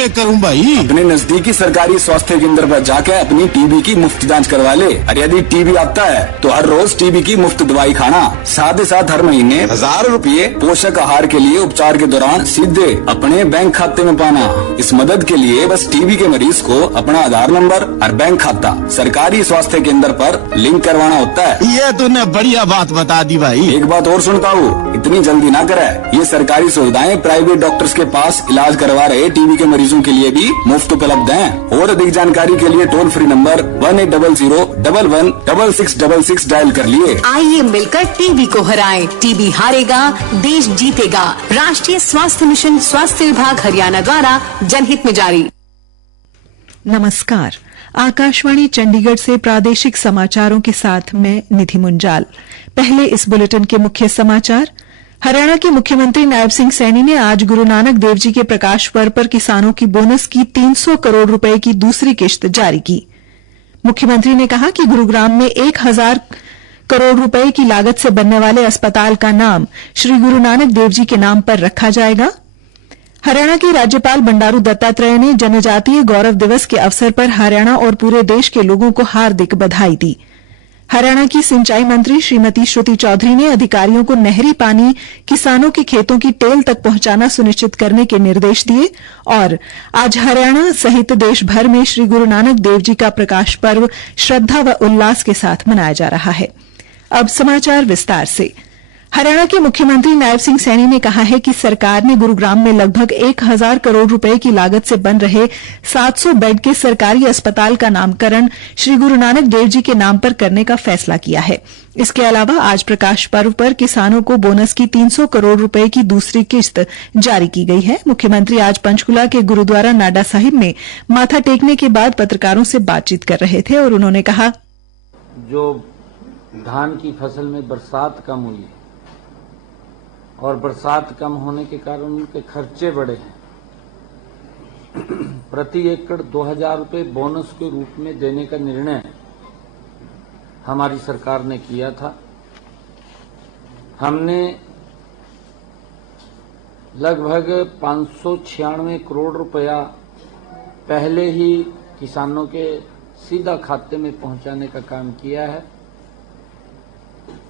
क्या करूं भाई? अपने नजदीकी सरकारी स्वास्थ्य केंद्र पर जाकर अपनी टीबी की मुफ्त जांच करवा ले। और यदि टीबी आता है तो हर रोज टीबी की मुफ्त दवाई खाना, साथ ही साथ हर महीने 1000 रुपए पोषक आहार के लिए उपचार के दौरान सीधे अपने बैंक खाते में पाना। इस मदद के लिए बस टीबी के मरीज को अपना आधार नंबर और बैंक खाता सरकारी स्वास्थ्य केंद्र पर लिंक करवाना होता है। ये तूने बढ़िया बात बता दी भाई। एक बात और सुनता हूँ, इतनी जल्दी ना करे। ये सरकारी सुविधाएं प्राइवेट डॉक्टर्स के पास इलाज करवा रहे टीबी के मरीजों के लिए भी मुफ्त उपलब्ध हैं। और अधिक जानकारी के लिए टोल फ्री नंबर 1800-11-6666 डायल कर लिए। आइए मिलकर टीबी को हराएं। टीबी हारेगा, देश जीतेगा। राष्ट्रीय स्वास्थ्य मिशन, स्वास्थ्य विभाग हरियाणा द्वारा जनहित में जारी। नमस्कार, आकाशवाणी चंडीगढ़ से प्रादेशिक समाचारों के साथ मैं निधि मुंजाल। पहले इस बुलेटिन के मुख्य समाचार। हरियाणा के मुख्यमंत्री नायब सिंह सैनी ने आज गुरु नानक देव जी के प्रकाश पर्व पर किसानों की बोनस की 300 करोड़ रुपए की दूसरी किश्त जारी की। मुख्यमंत्री ने कहा कि गुरुग्राम में 1000 करोड़ रुपए की लागत से बनने वाले अस्पताल का नाम श्री गुरु नानक देव जी के नाम पर रखा जाएगा। हरियाणा के राज्यपाल बंडारू दत्तात्रेय ने जनजातीय गौरव दिवस के अवसर पर हरियाणा और पूरे देश के लोगों को हार्दिक बधाई दी। हरियाणा की सिंचाई मंत्री श्रीमती श्रुति चौधरी ने अधिकारियों को नहरी पानी किसानों के खेतों की टेल तक पहुंचाना सुनिश्चित करने के निर्देश दिए। और आज हरियाणा सहित देश भर में श्री गुरु नानक देव जी का प्रकाश पर्व श्रद्धा व उल्लास के साथ मनाया जा रहा है। अब समाचार विस्तार से। हरियाणा के मुख्यमंत्री नायब सिंह सैनी ने कहा है कि सरकार ने गुरुग्राम में लगभग 1000 करोड़ रुपए की लागत से बन रहे 700 बेड के सरकारी अस्पताल का नामकरण श्री गुरु नानक देव जी के नाम पर करने का फैसला किया है। इसके अलावा आज प्रकाश पर्व पर किसानों को बोनस की 300 करोड़ रुपए की दूसरी किश्त जारी की गई है। मुख्यमंत्री आज पंचकुला के गुरुद्वारा नाडा साहिब में माथा टेकने के बाद पत्रकारों से बातचीत कर रहे थे और उन्होंने कहा, जो धान की फसल में बरसात कम हुई और बरसात कम होने के कारण उनके खर्चे बढ़े हैं, प्रति एकड़ 2000 रुपए बोनस के रूप में देने का निर्णय हमारी सरकार ने किया था। हमने लगभग 596 करोड़ रुपया पहले ही किसानों के सीधा खाते में पहुंचाने का काम किया है।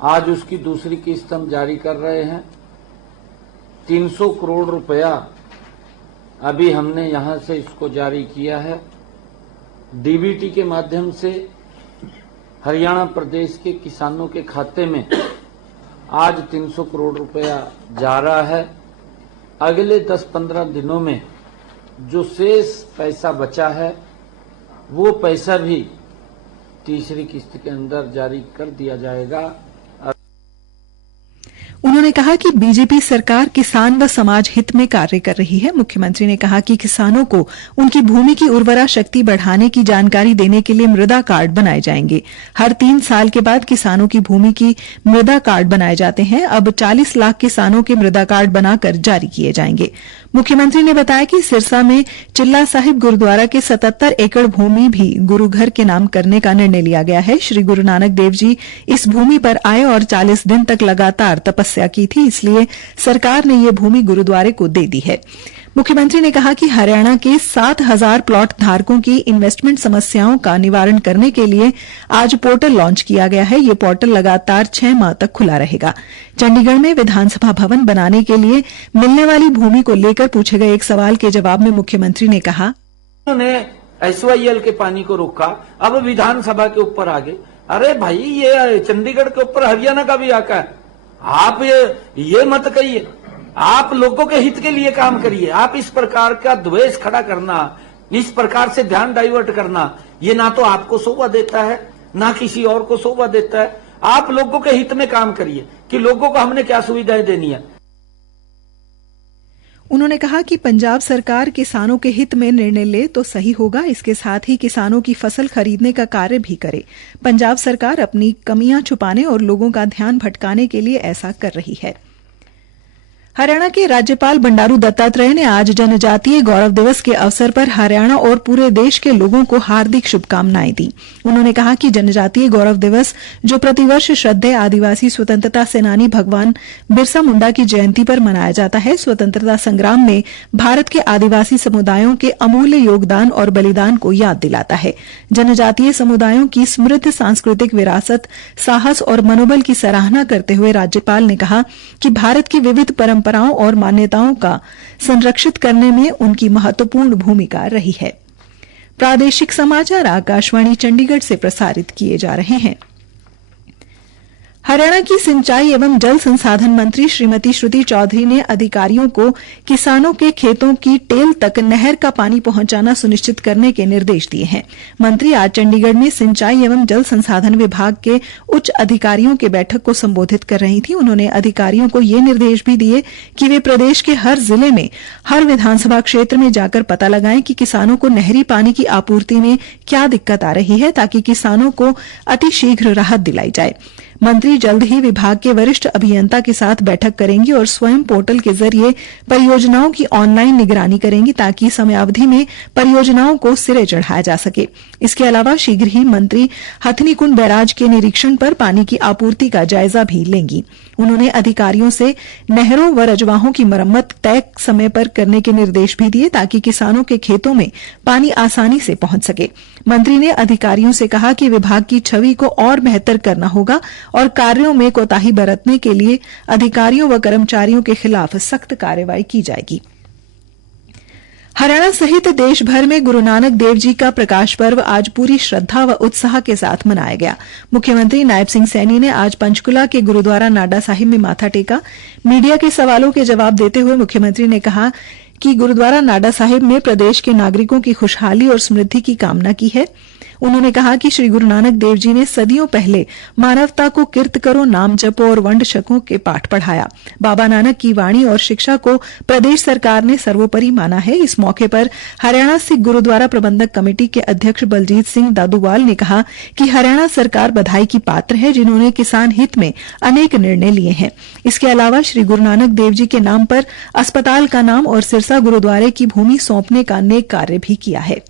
आज उसकी दूसरी किस्त हम जारी कर रहे हैं। 300 करोड़ रुपया अभी हमने यहां से इसको जारी किया है। डीबीटी के माध्यम से हरियाणा प्रदेश के किसानों के खाते में आज 300 करोड़ रुपया जा रहा है। अगले 10-15 दिनों में जो शेष पैसा बचा है वो पैसा भी तीसरी किस्त के अंदर जारी कर दिया जाएगा। उन्होंने कहा कि बीजेपी सरकार किसान व समाज हित में कार्य कर रही है। मुख्यमंत्री ने कहा कि किसानों को उनकी भूमि की उर्वरा शक्ति बढ़ाने की जानकारी देने के लिए मृदा कार्ड बनाए जाएंगे। हर 3 साल के बाद किसानों की भूमि की मृदा कार्ड बनाए जाते हैं। अब 40 लाख किसानों के मृदा कार्ड बनाकर जारी किए जाएंगे। मुख्यमंत्री ने बताया कि सिरसा में चिल्ला साहिब गुरुद्वारा के 77 एकड़ भूमि भी गुरुघर के नाम करने का निर्णय लिया गया है। श्री गुरु नानक देव जी इस भूमि पर आए और 40 दिन तक लगातार तपस्या की थी, इसलिए सरकार ने ये भूमि गुरुद्वारे को दे दी है। मुख्यमंत्री ने कहा कि हरियाणा के 7000 प्लॉट धारकों की इन्वेस्टमेंट समस्याओं का निवारण करने के लिए आज पोर्टल लॉन्च किया गया है। ये पोर्टल लगातार 6 माह तक खुला रहेगा। चंडीगढ़ में विधानसभा भवन बनाने के लिए मिलने वाली भूमि को लेकर पूछे गए एक सवाल के जवाब में मुख्यमंत्री ने कहा, उन्होंने SYL के पानी को रोका, अब विधानसभा के ऊपर आ गए। अरे भाई, ये चंडीगढ़ के ऊपर हरियाणा का भी आका है। आप ये मत कहिए, आप लोगों के हित के लिए काम करिए। आप इस प्रकार का द्वेष खड़ा करना, इस प्रकार से ध्यान डाइवर्ट करना, ये ना तो आपको शोभा देता है ना किसी और को शोभा देता है। आप लोगों के हित में काम करिए कि लोगों को हमने क्या सुविधाएं देनी है। उन्होंने कहा कि पंजाब सरकार किसानों के हित में निर्णय ले तो सही होगा, इसके साथ ही किसानों की फसल खरीदने का कार्य भी करे। पंजाब सरकार अपनी कमियां छुपाने और लोगों का ध्यान भटकाने के लिए ऐसा कर रही है। हरियाणा के राज्यपाल बंडारू दत्तात्रेय ने आज जनजातीय गौरव दिवस के अवसर पर हरियाणा और पूरे देश के लोगों को हार्दिक शुभकामनाएं दी। उन्होंने कहा कि जनजातीय गौरव दिवस जो प्रतिवर्ष श्रद्धेय आदिवासी स्वतंत्रता सेनानी भगवान बिरसा मुंडा की जयंती पर मनाया जाता है, स्वतंत्रता संग्राम में भारत के आदिवासी समुदायों के अमूल्य योगदान और बलिदान को याद दिलाता है। जनजातीय समुदायों की समृद्ध सांस्कृतिक विरासत, साहस और मनोबल की सराहना करते हुए राज्यपाल ने कहा कि भारत की विविध परंपराओं और मान्यताओं का संरक्षित करने में उनकी महत्वपूर्ण भूमिका रही है। प्रादेशिक समाचार आकाशवाणी चंडीगढ़ से प्रसारित किए जा रहे हैं। हरियाणा की सिंचाई एवं जल संसाधन मंत्री श्रीमती श्रुति चौधरी ने अधिकारियों को किसानों के खेतों की टेल तक नहर का पानी पहुंचाना सुनिश्चित करने के निर्देश दिए हैं। मंत्री आज चंडीगढ़ में सिंचाई एवं जल संसाधन विभाग के उच्च अधिकारियों की बैठक को संबोधित कर रही थी। उन्होंने अधिकारियों को ये निर्देश भी दिए कि वे प्रदेश के हर जिले में हर विधानसभा क्षेत्र में जाकर पता लगाएं कि किसानों को नहरी पानी की आपूर्ति में क्या दिक्कत आ रही है, ताकि किसानों को अतिशीघ्र राहत दिलाई जाए। मंत्री जल्द ही विभाग के वरिष्ठ अभियंता के साथ बैठक करेंगी और स्वयं पोर्टल के जरिए परियोजनाओं की ऑनलाइन निगरानी करेंगी, ताकि समयावधि में परियोजनाओं को सिरे चढ़ाया जा सके। इसके अलावा शीघ्र ही मंत्री हथनीकुंड बैराज के निरीक्षण पर पानी की आपूर्ति का जायजा भी लेंगी। उन्होंने अधिकारियों से नहरों व रजवाहों की मरम्मत तय समय पर करने के निर्देश भी दिए, ताकि किसानों के खेतों में पानी आसानी से पहुंच सके। मंत्री ने अधिकारियों से कहा कि विभाग की छवि को और बेहतर करना होगा और कार्यों में कोताही बरतने के लिए अधिकारियों व कर्मचारियों के खिलाफ सख्त कार्रवाई की जाएगी। हरियाणा सहित देश भर में गुरु नानक देव जी का प्रकाश पर्व आज पूरी श्रद्धा व उत्साह के साथ मनाया गया। मुख्यमंत्री नायब सिंह सैनी ने आज पंचकुला के गुरुद्वारा नाडा साहिब में माथा टेका। मीडिया के सवालों के जवाब देते हुए मुख्यमंत्री ने कहा कि गुरुद्वारा नाडा साहिब में प्रदेश के नागरिकों की खुशहाली और समृद्धि की कामना की है। उन्होंने कहा कि श्री गुरु नानक देव जी ने सदियों पहले मानवता को किर्त करो, नाम जपो और वंड छको के पाठ पढ़ाया। बाबा नानक की वाणी और शिक्षा को प्रदेश सरकार ने सर्वोपरि माना है। इस मौके पर हरियाणा सिख गुरुद्वारा प्रबंधक कमेटी के अध्यक्ष बलजीत सिंह दादूवाल ने कहा कि हरियाणा सरकार बधाई की पात्र है, जिन्होंने किसान हित में अनेक निर्णय लिए हैं। इसके अलावा श्री गुरु नानक देव जी के नाम पर अस्पताल का नाम और सिरसा गुरुद्वारे की भूमि सौंपने का नेक कार्य भी किया है।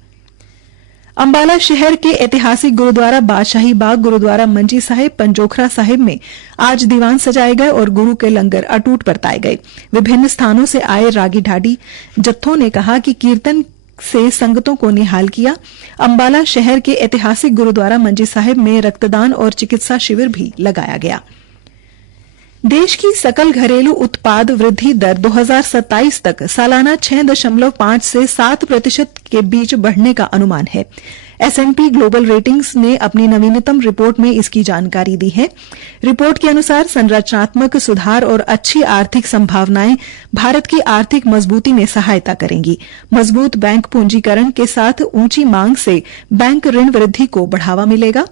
अंबाला शहर के ऐतिहासिक गुरुद्वारा बादशाही बाग, गुरुद्वारा मंजी साहिब, पंजोखरा साहिब में आज दीवान सजाए गए और गुरु के लंगर अटूट बरताए गए। विभिन्न स्थानों से आए रागी ढाडी जत्थों ने कहा कि कीर्तन से संगतों को निहाल किया। अंबाला शहर के ऐतिहासिक गुरुद्वारा मंजी साहिब में रक्तदान और चिकित्सा शिविर भी लगाया गया। देश की सकल घरेलू उत्पाद वृद्धि दर 2027 तक सालाना 6.5 से 7% के बीच बढ़ने का अनुमान है। S&P ग्लोबल रेटिंग्स ने अपनी नवीनतम रिपोर्ट में इसकी जानकारी दी है। रिपोर्ट के अनुसार संरचनात्मक सुधार और अच्छी आर्थिक संभावनाएं भारत की आर्थिक मजबूती में सहायता करेंगी। मजबूत बैंक पूंजीकरण के साथ ऊंची मांग से बैंक ऋण वृद्धि को बढ़ावा मिलेगा।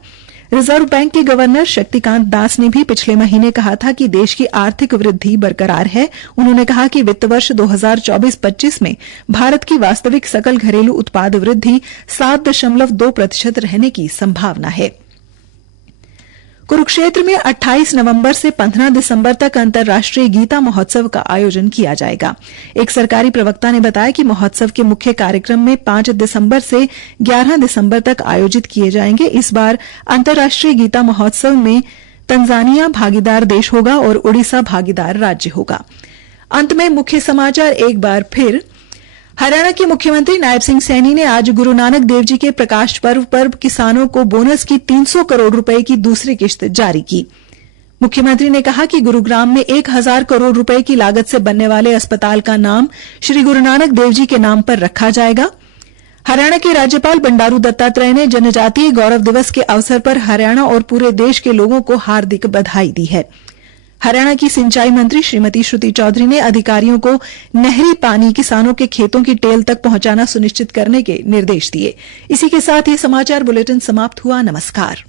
रिजर्व बैंक के गवर्नर शक्तिकांत दास ने भी पिछले महीने कहा था कि देश की आर्थिक वृद्धि बरकरार है। उन्होंने कहा कि वित्त वर्ष 2024-25 में भारत की वास्तविक सकल घरेलू उत्पाद वृद्धि 7.2% रहने की संभावना है। कुरुक्षेत्र में 28 नवंबर से 15 दिसंबर तक अंतर्राष्ट्रीय गीता महोत्सव का आयोजन किया जाएगा। एक सरकारी प्रवक्ता ने बताया कि महोत्सव के मुख्य कार्यक्रम में 5 दिसंबर से 11 दिसंबर तक आयोजित किए जाएंगे। इस बार अंतर्राष्ट्रीय गीता महोत्सव में तंजानिया भागीदार देश होगा और उड़ीसा भागीदार राज्य होगा। अंत में मुख्य समाचार एक बार फिर। हरियाणा के मुख्यमंत्री नायब सिंह सैनी ने आज गुरु नानक देव जी के प्रकाश पर्व पर किसानों को बोनस की 300 करोड़ रुपए की दूसरी किश्त जारी की। मुख्यमंत्री ने कहा कि गुरुग्राम में 1000 करोड़ रुपए की लागत से बनने वाले अस्पताल का नाम श्री गुरु नानक देव जी के नाम पर रखा जाएगा। हरियाणा के राज्यपाल बंडारू दत्तात्रेय ने जनजातीय गौरव दिवस के अवसर पर हरियाणा और पूरे देश के लोगों को हार्दिक बधाई दी है। हरियाणा की सिंचाई मंत्री श्रीमती श्रुति चौधरी ने अधिकारियों को नहरी पानी किसानों के खेतों की टेल तक पहुंचाना सुनिश्चित करने के निर्देश दिए। इसी के साथ ये समाचार बुलेटिन समाप्त हुआ। नमस्कार।